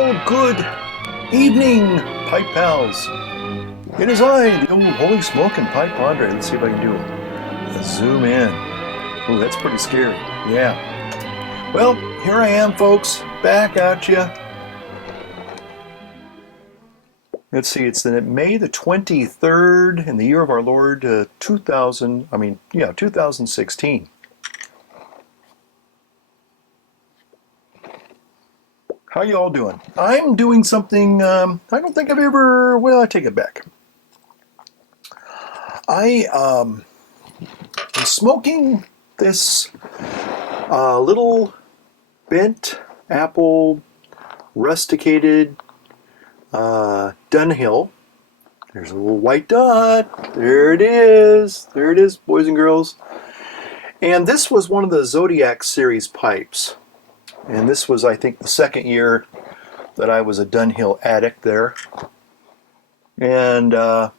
Well, good evening, pipe pals. It is I, the old holy smoking pipe padre. Let's see if I can do a zoom in. Ooh, that's pretty scary. Yeah. Well, here I am, folks, back at you. Let's see, it's May the 23rd in the year of our Lord 2016. How you all doing? I'm doing something I don't think I've ever, well, I take it back. I am smoking this little bent apple rusticated Dunhill. There's a little white dot. There it is. There it is, boys and girls. And this was one of the Zodiac series pipes. And this was, I think, the second year that I was a Dunhill addict there. And the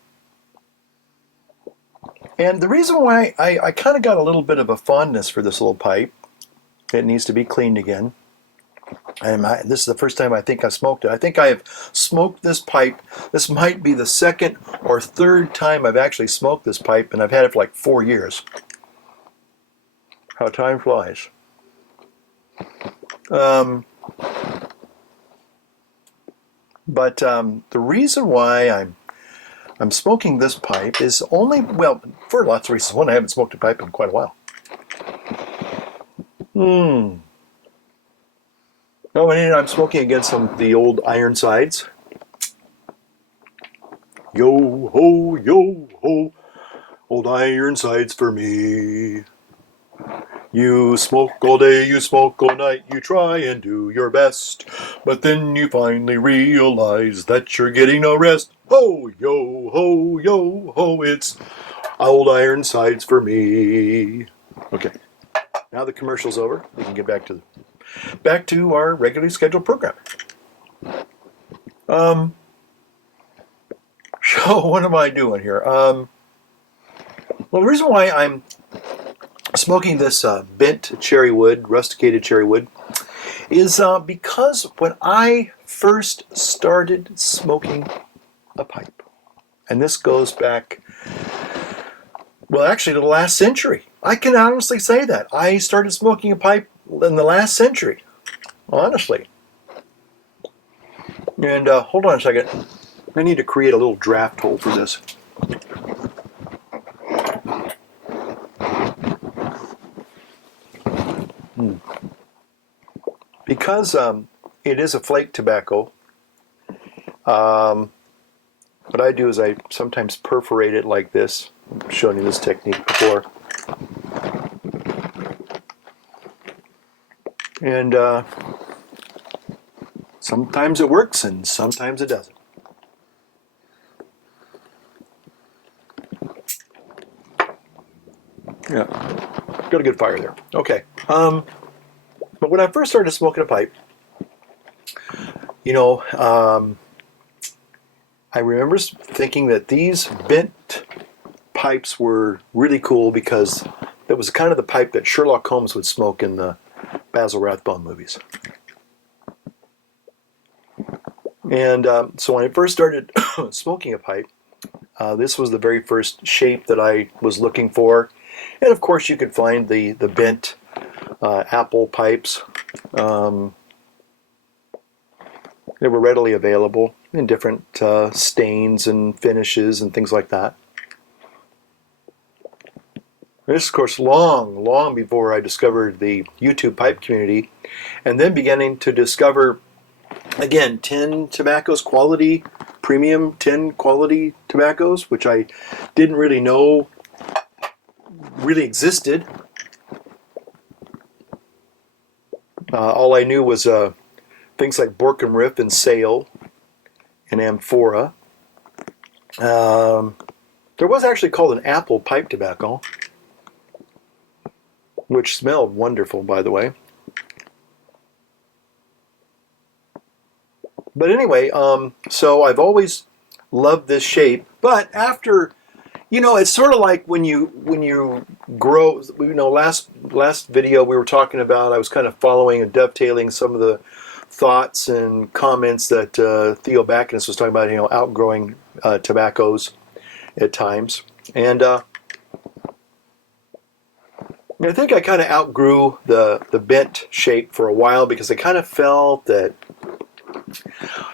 reason why I kind of got a little bit of a fondness for this little pipe, it needs to be cleaned again. And this is the first time I think I smoked it. I think I have smoked this pipe. This might be the second or third time I've actually smoked this pipe, and I've had it for like 4 years. How time flies. But the reason why I'm smoking this pipe is only, well, for lots of reasons. One, I haven't smoked a pipe in quite a while. Oh, and I'm smoking against some of the old Ironsides. Yo ho, old Ironsides for me. You smoke all day, you smoke all night, you try and do your best, but then you finally realize that you're getting no rest. Ho, yo ho, it's old Ironsides for me. Okay, now the commercial's over. We can get back to our regularly scheduled program. So what am I doing here? Well, the reason why I'm smoking this bent cherry wood, rusticated cherry wood, is because when I first started smoking a pipe, and this goes back, well, actually to the last century. I can honestly say that. I started smoking a pipe in the last century, honestly. And hold on a second. I need to create a little draft hole for this. Because it is a flake tobacco, what I do is I sometimes perforate it like this. I've shown you this technique before. And sometimes it works and sometimes it doesn't. Yeah, got a good fire there. Okay. But when I first started smoking a pipe, I remember thinking that these bent pipes were really cool because it was kind of the pipe that Sherlock Holmes would smoke in the Basil Rathbone movies. And so when I first started smoking a pipe, this was the very first shape that I was looking for. And of course you could find the bent apple pipes. They were readily available in different stains and finishes and things like that. This, of course, long before I discovered the YouTube pipe community, and then beginning to discover, again, tin tobaccos, quality, premium tin quality tobaccos, which I didn't really know really existed. All I knew was things like Borkenriff and Sale and Amphora. There was actually called an apple pipe tobacco, which smelled wonderful, by the way. But anyway, so I've always loved this shape. But after, it's sort of like when you grow. Last video we were talking about, I was kind of following and dovetailing some of the thoughts and comments that Theo Backus was talking about, outgrowing tobaccos at times. And I think I kind of outgrew the bent shape for a while because I kind of felt that,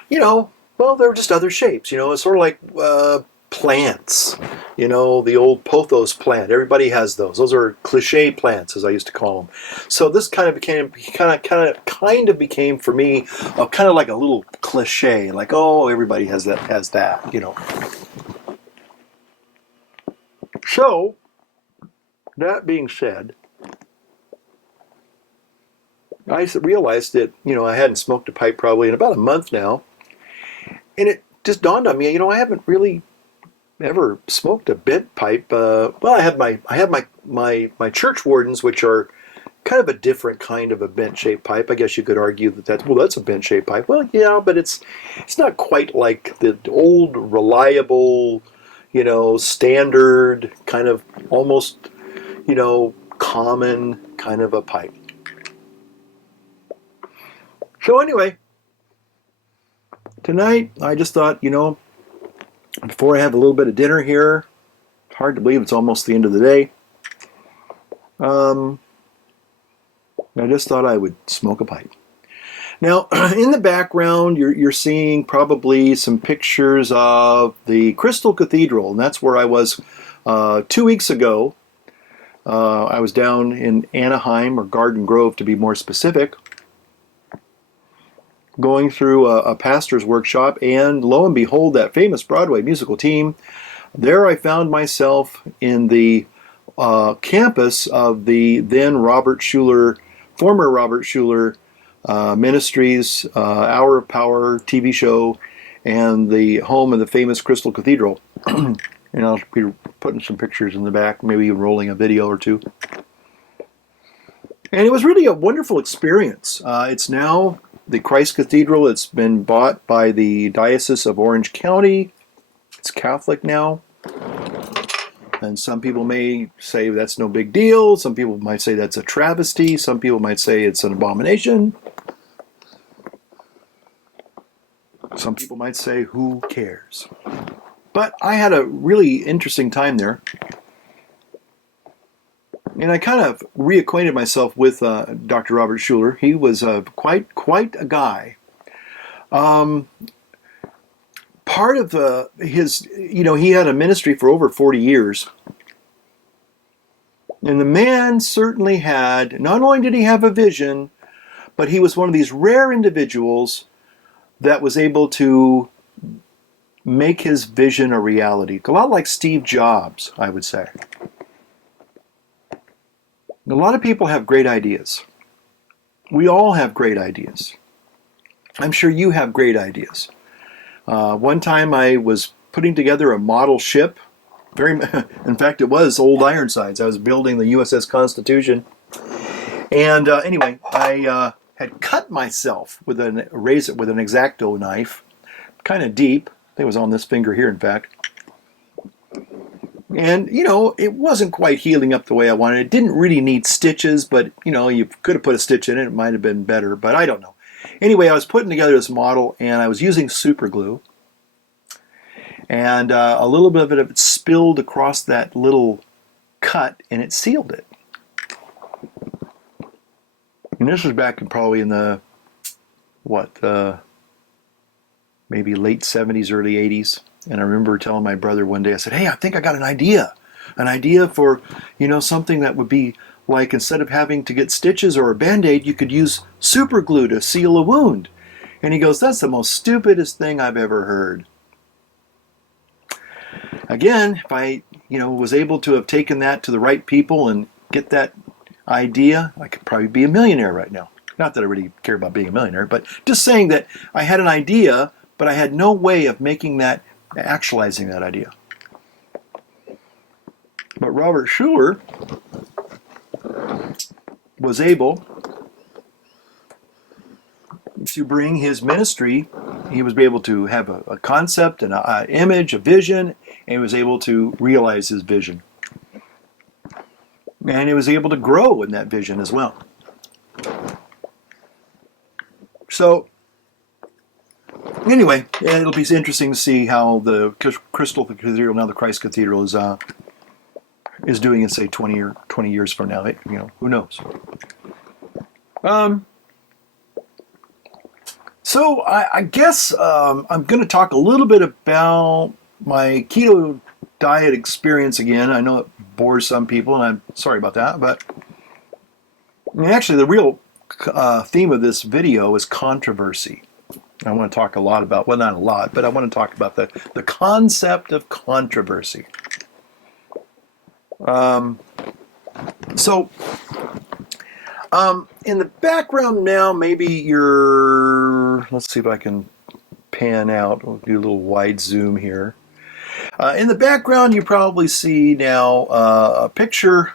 well, there were just other shapes. It's sort of like plants. The old pothos plant. Everybody has those. Those are cliche plants, as I used to call them. So this kind of became for me kind of like a little cliche. Like, oh, everybody has that. So that being said, I realized that I hadn't smoked a pipe probably in about a month now, and it just dawned on me. I haven't really ever smoked a bent pipe. Well, I have my church wardens, which are kind of a different kind of a bent shaped pipe. I guess you could argue that's a bent shaped pipe. Well, yeah, but it's not quite like the old reliable, standard kind of almost, common kind of a pipe. So anyway, tonight I just thought, before I have a little bit of dinner here, hard to believe it's almost the end of the day, I just thought I would smoke a pipe. Now, in the background, you're seeing probably some pictures of the Crystal Cathedral, and that's where I was 2 weeks ago. I was down in Anaheim, or Garden Grove to be more specific, going through a pastor's workshop, and lo and behold, that famous Broadway musical team. There I found myself in the campus of the then former Robert Schuller Ministries Hour of Power TV show, and the home of the famous Crystal Cathedral. And I'll be putting some pictures in the back, maybe even rolling a video or two. And it was really a wonderful experience. It's now the Christ Cathedral. It's been bought by the Diocese of Orange County. It's Catholic now. And some people may say that's no big deal. Some people might say that's a travesty. Some people might say it's an abomination. Some people might say, who cares? But I had a really interesting time there. And I kind of reacquainted myself with Dr. Robert Schuller. He was quite a guy. Part of his, he had a ministry for over 40 years. And the man certainly had, not only did he have a vision, but he was one of these rare individuals that was able to make his vision a reality. A lot like Steve Jobs, I would say. A lot of people have great ideas. We all have great ideas. I'm sure you have great ideas. One time I was putting together a model ship. In fact, it was old Ironsides. I was building the USS Constitution. And anyway, I had cut myself with an X-Acto knife, kind of deep. I think it was on this finger here, in fact. And, it wasn't quite healing up the way I wanted. It didn't really need stitches, but, you could have put a stitch in it. It might have been better, but I don't know. Anyway, I was putting together this model, and I was using super glue. And a little bit of it spilled across that little cut, and it sealed it. And this was back probably in the, maybe late 70s, early 80s. And I remember telling my brother one day, I said, hey, I think I got an idea for, something that would be like, instead of having to get stitches or a Band-Aid, you could use super glue to seal a wound. And he goes, that's the most stupidest thing I've ever heard. Again, if I, was able to have taken that to the right people and get that idea, I could probably be a millionaire right now. Not that I really care about being a millionaire, but just saying that I had an idea, but I had no way of actualizing that idea. But Robert Schuller was able to bring his ministry. He was able to have a concept, an image, a vision, and he was able to realize his vision. And he was able to grow in that vision as well. So anyway, it'll be interesting to see how the Crystal Cathedral, now the Christ Cathedral, is doing in, say, 20 years from now. Who knows? So I guess I'm going to talk a little bit about my keto diet experience again. I know it bores some people, and I'm sorry about that. But actually, the real theme of this video is controversy. I want to talk a lot about, well, not a lot, but I want to talk about the concept of controversy. In the background now, maybe let's see if I can pan out. We'll do a little wide zoom here. In the background, you probably see now a picture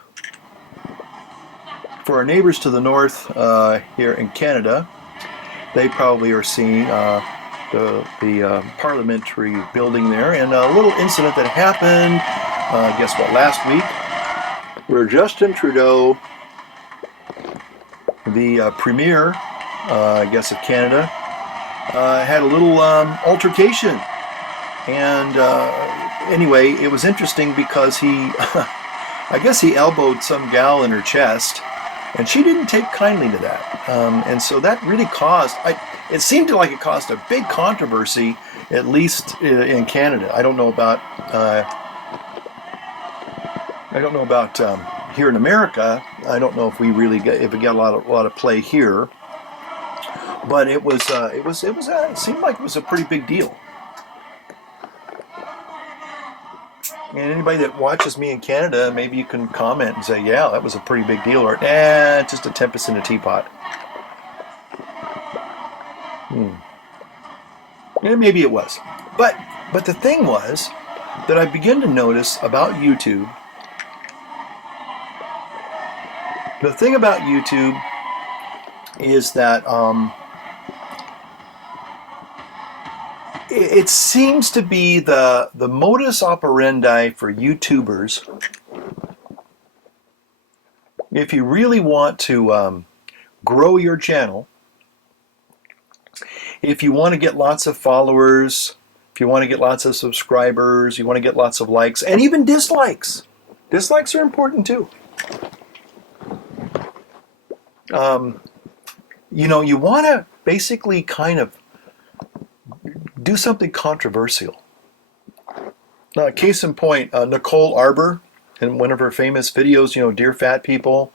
for our neighbors to the north here in Canada. They probably are seeing the parliamentary building there, and a little incident that happened, guess what, last week, where Justin Trudeau, the premier, I guess, of Canada, had a little altercation. And anyway, it was interesting because I guess he elbowed some gal in her chest, and she didn't take kindly to that. And so that really it seemed like it caused a big controversy, at least in Canada. I don't know about here in America. I don't know if it got a lot of play here, but it seemed like it was a pretty big deal. And anybody that watches me in Canada, maybe you can comment and say, yeah, that was a pretty big deal, or just a tempest in a teapot. And maybe it was. But the thing was that I began to notice about YouTube. The thing about YouTube is that it seems to be the modus operandi for YouTubers. If you really want to grow your channel, if you want to get lots of followers, if you want to get lots of subscribers, you want to get lots of likes, and even dislikes. Dislikes are important too. You want to basically kind of do something controversial. Case in point, Nicole Arbor, in one of her famous videos, Dear Fat People.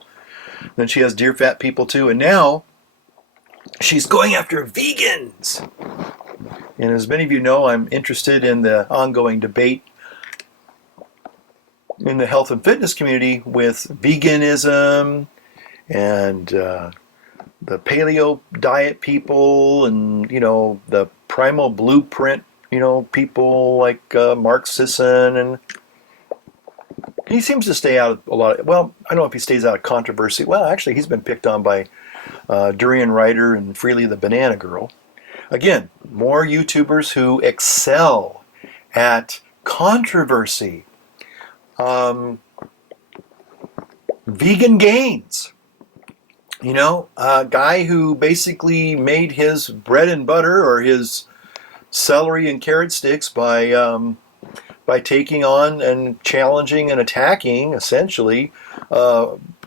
Then she has Dear Fat People too. And now she's going after vegans. And as many of you know, I'm interested in the ongoing debate in the health and fitness community with veganism and the paleo diet people, and the primal blueprint people like Mark Sisson, and he seems to stay out of a lot of, well, I don't know if he stays out of controversy. Well, actually, he's been picked on by Durian Ryder and Freely the Banana Girl. Again, more YouTubers who excel at controversy. Vegan Gains. A guy who basically made his bread and butter, or his celery and carrot sticks, by taking on and challenging and attacking, essentially,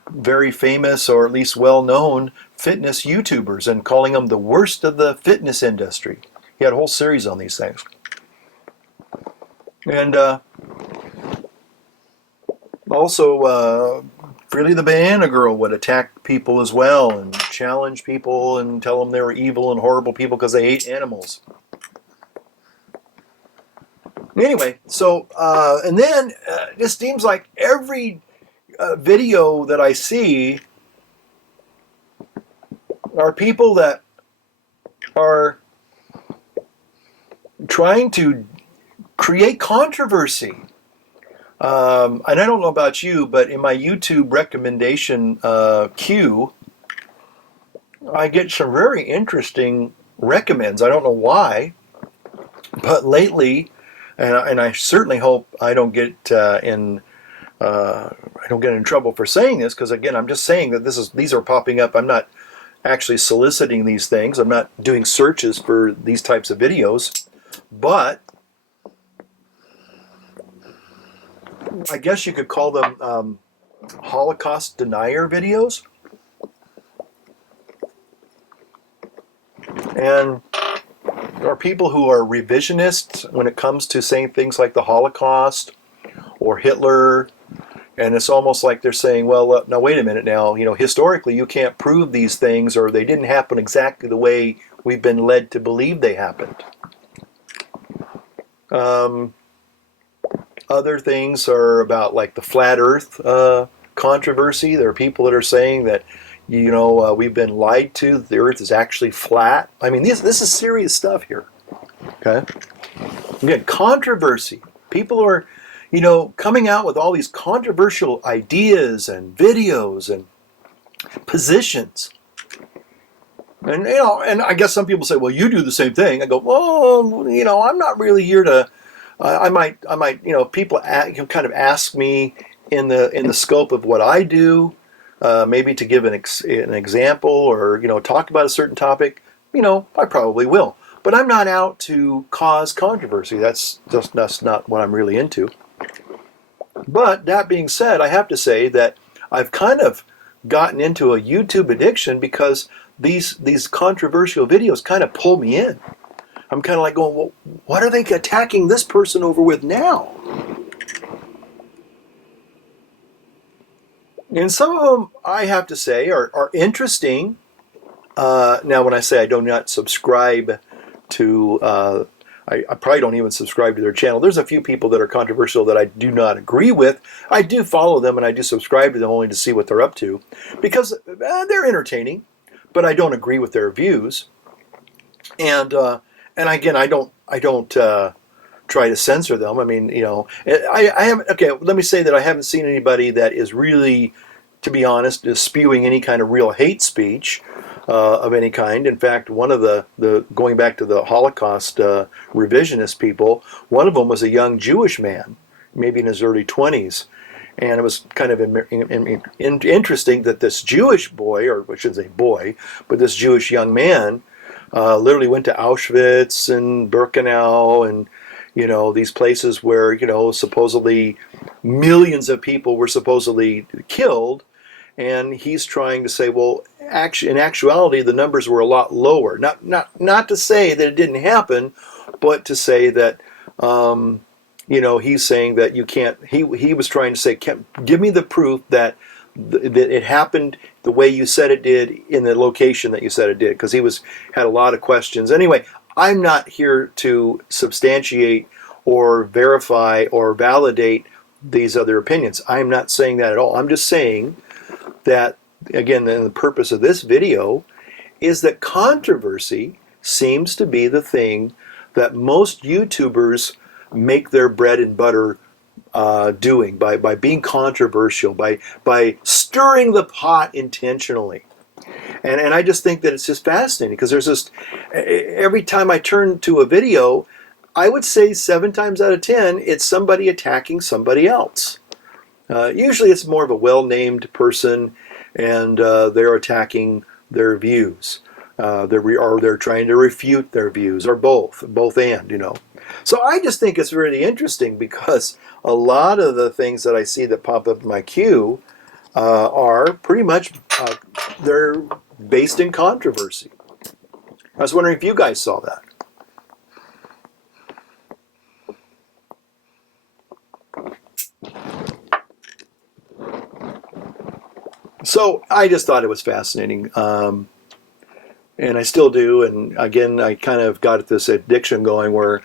very famous, or at least well-known, fitness YouTubers, and calling them the worst of the fitness industry. He had a whole series on these things. And also, Freely the Banana Girl would attack people as well, and challenge people and tell them they were evil and horrible people because they ate animals. Anyway, so, and then it just seems like every video that I see are people that are trying to create controversy. And I don't know about you, but in my YouTube recommendation queue, I get some very interesting recommends. I don't know why, but lately, and I certainly hope I don't get in trouble for saying this, because again, I'm just saying that these are popping up. I'm not actually soliciting these things. I'm not doing searches for these types of videos, but I guess you could call them Holocaust denier videos. And there are people who are revisionists when it comes to saying things like the Holocaust or Hitler. And it's almost like they're saying, well, now wait a minute now, historically you can't prove these things, or they didn't happen exactly the way we've been led to believe they happened. Other things are about like the flat earth controversy. There are people that are saying that, we've been lied to. The earth is actually flat. I mean, this is serious stuff here. Okay. Again, controversy. People are, coming out with all these controversial ideas and videos and positions. And, and I guess some people say, well, you do the same thing. I go, well, I'm not really here to, I might, people kind of ask me in the scope of what I do, maybe to give an example or, talk about a certain topic, I probably will. But I'm not out to cause controversy. That's not what I'm really into. But that being said, I have to say that I've kind of gotten into a YouTube addiction because these controversial videos kind of pull me in. I'm kind of like going, well, what are they attacking this person over with now? And some of them, I have to say, are interesting. Now, when I say I do not subscribe to, I probably don't even subscribe to their channel. There's a few people that are controversial that I do not agree with. I do follow them and I do subscribe to them only to see what they're up to because they're entertaining, but I don't agree with their views. And again, I don't try to censor them. I mean, I haven't. Okay, let me say that I haven't seen anybody that is really, to be honest, is spewing any kind of real hate speech of any kind. In fact, one of the going back to the Holocaust revisionist people, one of them was a young Jewish man, maybe in his early 20s. And it was kind of interesting that this Jewish boy, or I shouldn't say boy, but this Jewish young man literally went to Auschwitz and Birkenau and, these places where, supposedly millions of people were supposedly killed. And he's trying to say, well, in actuality, the numbers were a lot lower. Not to say that it didn't happen, but to say that, he's saying that you can't, he was trying to say, give me the proof that it happened the way you said it did in the location that you said it did, because he had a lot of questions. Anyway, I'm not here to substantiate or verify or validate these other opinions. I'm not saying that at all. I'm just saying that, again, the purpose of this video is that controversy seems to be the thing that most YouTubers make their bread and butter doing, by being controversial, by stirring the pot intentionally. And I just think that it's just fascinating because there's just, every time I turn to a video, I would say 7 times out of 10, it's somebody attacking somebody else. Usually it's more of a well-named person, and they're attacking their views. They're trying to refute their views, or both and. So I just think it's really interesting because a lot of the things that I see that pop up in my queue are pretty much, they're based in controversy. I was wondering if you guys saw that. So I just thought it was fascinating, and I still do. And again, I kind of got this addiction going where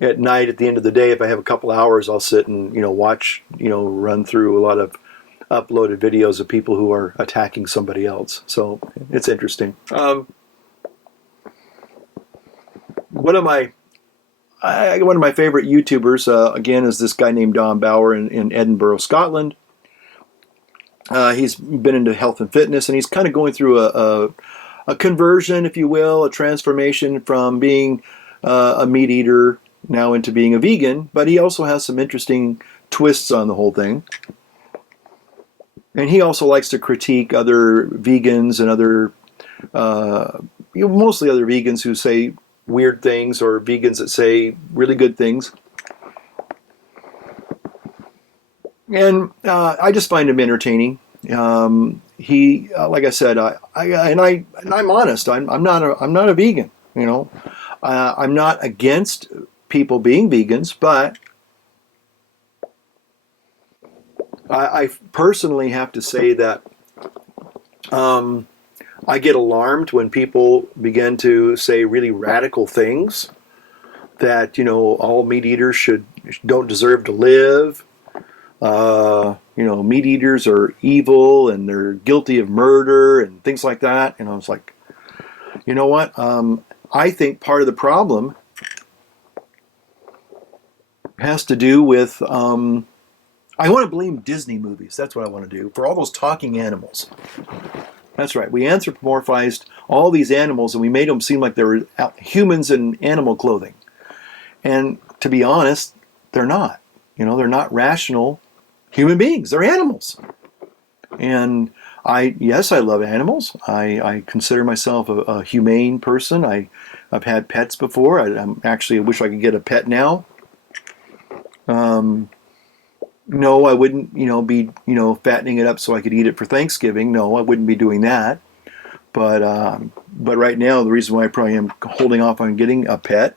at night, at the end of the day, if I have a couple hours, I'll sit and watch, run through a lot of uploaded videos of people who are attacking somebody else. So it's interesting. One of my favorite YouTubers, again, is this guy named Don Bauer in Edinburgh, Scotland. He's been into health and fitness, and he's kind of going through a conversion, if you will, a transformation from being a meat eater now into being a vegan. But he also has some interesting twists on the whole thing. And he also likes to critique other vegans and other, mostly other vegans who say weird things or vegans that say really good things. And I just find him entertaining. He, like I said, I'm honest. I'm not a vegan. I'm not against people being vegans, but I personally have to say that I get alarmed when people begin to say really radical things that all meat eaters don't deserve to live. Meat eaters are evil and they're guilty of murder and things like that. And I was like, you know what? I think part of the problem has to do with I want to blame Disney movies. That's what I want to do for all those talking animals. That's right. We anthropomorphized all these animals and we made them seem like they were humans in animal clothing. And to be honest, they're not. They're not rational human beings. They're animals. And yes, I love animals. I consider myself a humane person. I've had pets before. I wish I could get a pet now. No, I wouldn't, be, fattening it up so I could eat it for Thanksgiving. No, I wouldn't be doing that. But right now, the reason why I probably am holding off on getting a pet,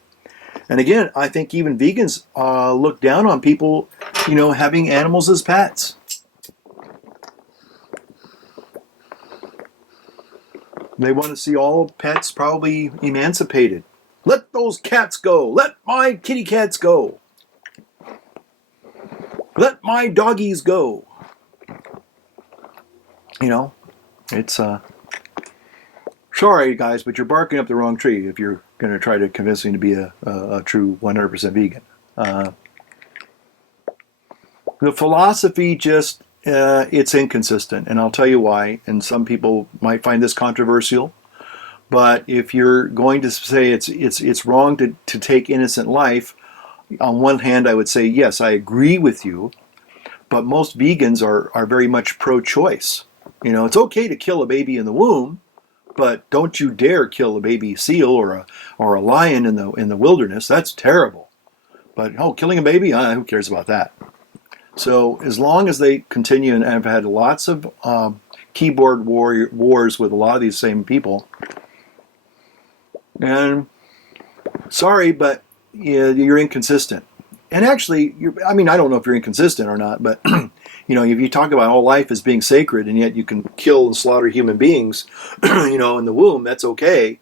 and again, I think even vegans look down on people, having animals as pets. They want to see all pets probably emancipated. Let those cats go. Let my kitty cats go. Let my doggies go. It's sorry guys, but you're barking up the wrong tree if you're going to try to convince me to be a true 100% vegan. The philosophy just it's inconsistent, and I'll tell you why. And some people might find this controversial, but if you're going to say it's wrong to take innocent life, on one hand, I would say yes, I agree with you, but most vegans are very much pro-choice. It's okay to kill a baby in the womb, but don't you dare kill a baby seal or a lion in the wilderness. That's terrible. But killing a baby, who cares about that? So as long as they continue, and I've had lots of keyboard wars with a lot of these same people, and sorry, but you're inconsistent. And actually, I don't know if you're inconsistent or not, but if you talk about all life as being sacred, and yet you can kill and slaughter human beings, in the womb, that's okay.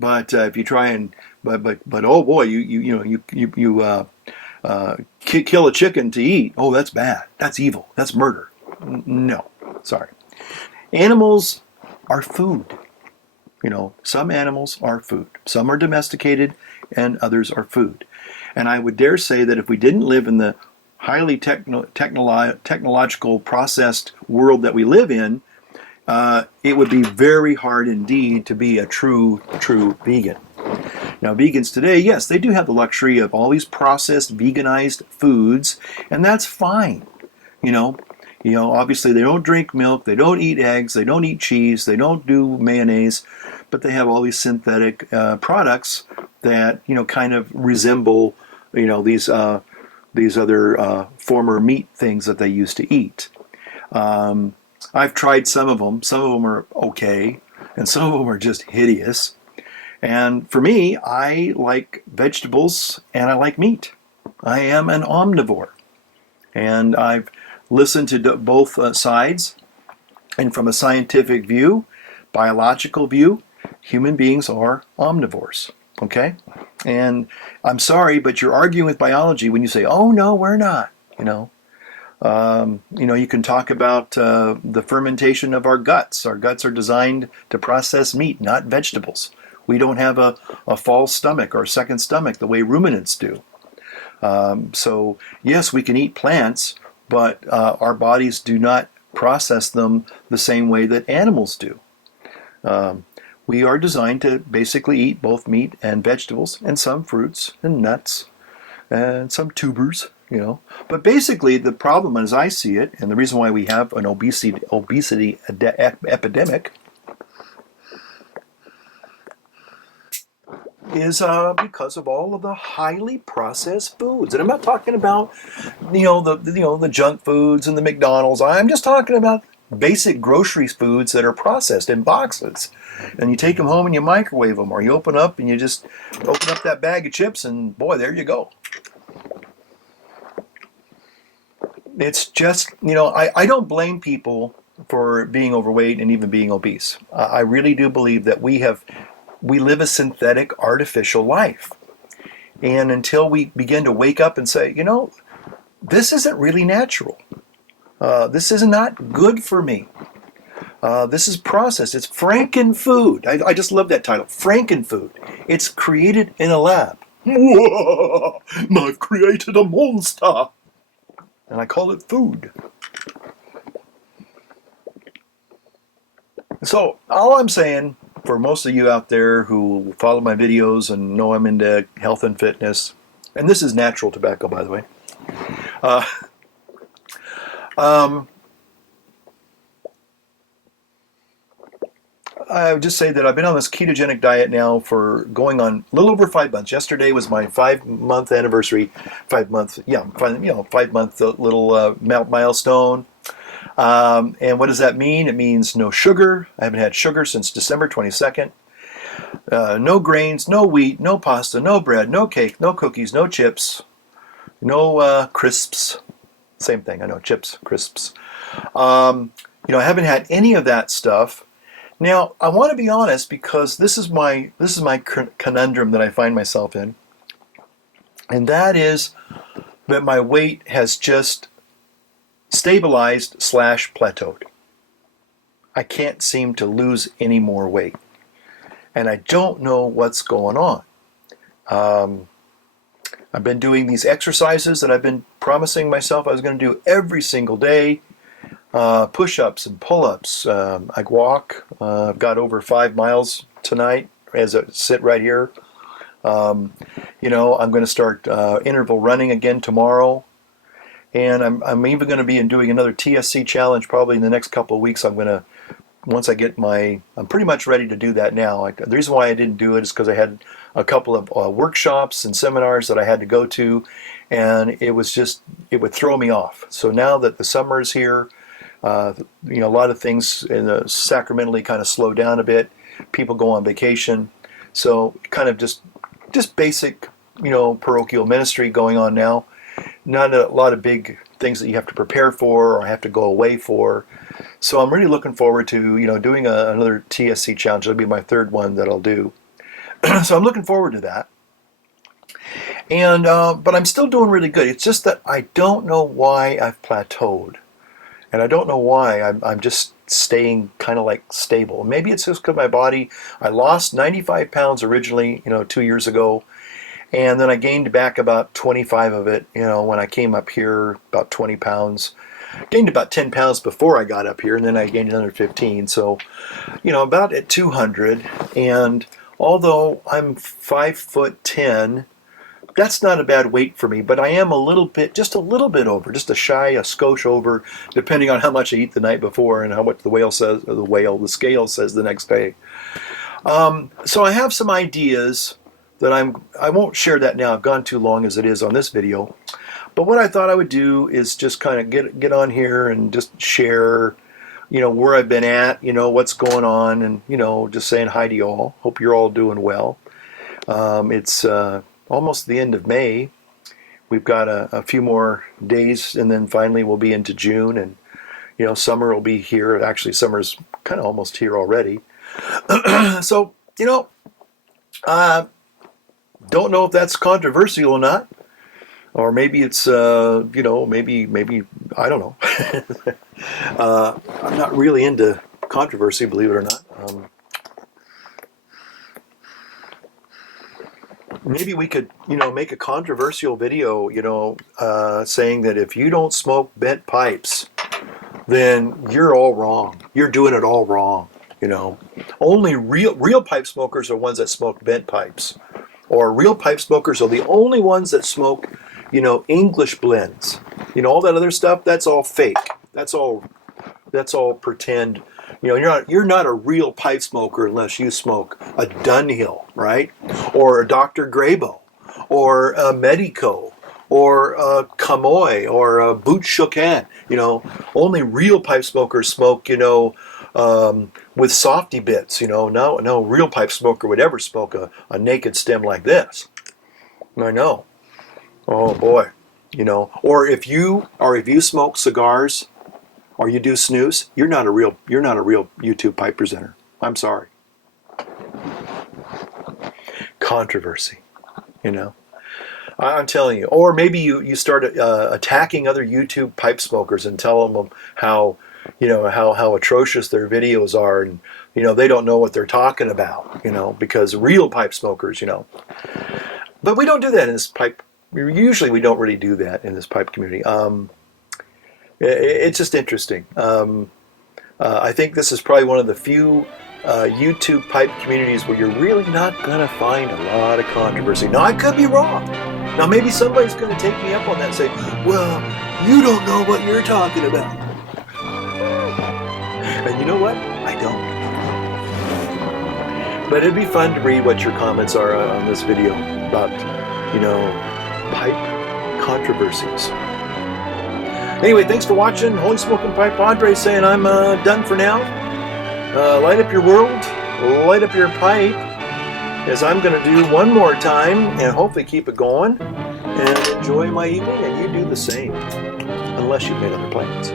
But if you try and but oh boy, you kill a chicken to eat. Oh, that's bad. That's evil. That's murder. No, sorry. Animals are food. Some animals are food. Some are domesticated, and others are food. And I would dare say that if we didn't live in the highly technological processed world that we live in, it would be very hard indeed to be a true vegan. Now, vegans today, yes, they do have the luxury of all these processed, veganized foods, and that's fine. Obviously they don't drink milk, they don't eat eggs, they don't eat cheese, they don't do mayonnaise, but they have all these synthetic products that kind of resemble these other former meat things that they used to eat. I've tried some of them. Some of them are okay, and some of them are just hideous. And for me, I like vegetables and I like meat. I am an omnivore. And I've listened to both sides. And from a scientific view, biological view, human beings are omnivores. Okay? And I'm sorry, but you're arguing with biology when you say, oh, no, we're not. You can talk about the fermentation of our guts. Our guts are designed to process meat, not vegetables. We don't have a false stomach or second stomach the way ruminants do. So yes, we can eat plants, but our bodies do not process them the same way that animals do. We are designed to basically eat both meat and vegetables, and some fruits and nuts, and some tubers. you know. But basically, the problem as I see it, and the reason why we have an obesity epidemic, is because of all of the highly processed foods. And I'm not talking about, the junk foods and the McDonald's. I'm just talking about basic grocery foods that are processed in boxes. And you take them home and you microwave them, or you open up and you just open up that bag of chips, and boy, there you go. It's just, I don't blame people for being overweight and even being obese. I really do believe that we live a synthetic, artificial life. And until we begin to wake up and say, this isn't really natural. This is not good for me. This is processed. It's Frankenfood. I just love that title, Frankenfood. It's created in a lab. I've created a monster. And I call it food. So all I'm saying, for most of you out there who follow my videos and know I'm into health and fitness, and this is natural tobacco, by the way, I would just say that I've been on this ketogenic diet now for going on a little over 5 months. Yesterday was my 5-month anniversary. 5-month, 5-month little milestone. And what does that mean? It means no sugar. I haven't had sugar since December 22nd. No grains, no wheat, no pasta, no bread, no cake, no cookies, no chips, no crisps. Same thing, I know, chips, crisps. I haven't had any of that stuff. Now, I want to be honest, because this is my conundrum that I find myself in, and that is that my weight has just stabilized / plateaued. I can't seem to lose any more weight, and I don't know what's going on. I've been doing these exercises that I've been promising myself I was going to do every single day. Push-ups and pull-ups. I walk. I've got over 5 miles tonight as I sit right here. I'm going to start interval running again tomorrow. And I'm even going to be doing another TSC challenge probably in the next couple of weeks. Once I get I'm pretty much ready to do that now. The reason why I didn't do it is because I had a couple of workshops and seminars that I had to go to, and it would throw me off. So now that the summer is here, a lot of things sacramentally kind of slow down a bit. People go on vacation, so kind of just basic, parochial ministry going on now. Not a lot of big things that you have to prepare for or have to go away for. So I'm really looking forward to doing another TSC challenge. It'll be my 3rd one that I'll do. So I'm looking forward to that. And but I'm still doing really good. It's just that I don't know why I've plateaued. And I don't know why I'm just staying kind of like stable. Maybe it's just because my body, I lost 95 pounds originally, 2 years ago. And then I gained back about 25 of it, when I came up here, about 20 pounds. Gained about 10 pounds before I got up here, and then I gained another 15. So, about at 200. And although I'm 5'10", that's not a bad weight for me, but I am just a little bit over, just a skosh over, depending on how much I eat the night before and how much the scale says the next day. So I have some ideas that I won't share that now. I've gone too long as it is on this video. But what I thought I would do is just kind of get on here and just share, where I've been at, what's going on, and, just saying hi to you all. Hope you're all doing well. It's almost the end of May. We've got a few more days, and then finally we'll be into June, and summer will be here. Actually, summer's kind of almost here already. So don't know if that's controversial or not, or maybe it's maybe I don't know. I'm not really into controversy, believe it or not. Maybe we could, make a controversial video, saying that if you don't smoke bent pipes, then you're all wrong. You're doing it all wrong. Only real pipe smokers are ones that smoke bent pipes, or real pipe smokers are the only ones that smoke English blends, all that other stuff. That's all fake. That's all pretend. You're not a real pipe smoker unless you smoke a Dunhill, right? Or a Dr. Grabo, or a Medico, or a Kamoy, or a Boot Shokan. Only real pipe smokers smoke, with softy bits. No real pipe smoker would ever smoke a naked stem like this. I know. Oh boy. Or if you smoke cigars, or you do snooze, you're not a real YouTube pipe presenter. I'm sorry. Controversy, I'm telling you. Or maybe you start attacking other YouTube pipe smokers and tell them how atrocious their videos are, and they don't know what they're talking about, because real pipe smokers, But we don't do that in this pipe. Usually we don't really do that in this pipe community. It's just interesting. I think this is probably one of the few YouTube pipe communities where you're really not going to find a lot of controversy. Now, I could be wrong. Now, maybe somebody's going to take me up on that and say, well, you don't know what you're talking about. And you know what? I don't. But it'd be fun to read what your comments are on this video about, pipe controversies. Anyway, thanks for watching. Holy Smoking Pipe Padre saying I'm done for now. Light up your world, light up your pipe, as I'm going to do one more time and hopefully keep it going and enjoy my evening, and you do the same, unless you've made other plans.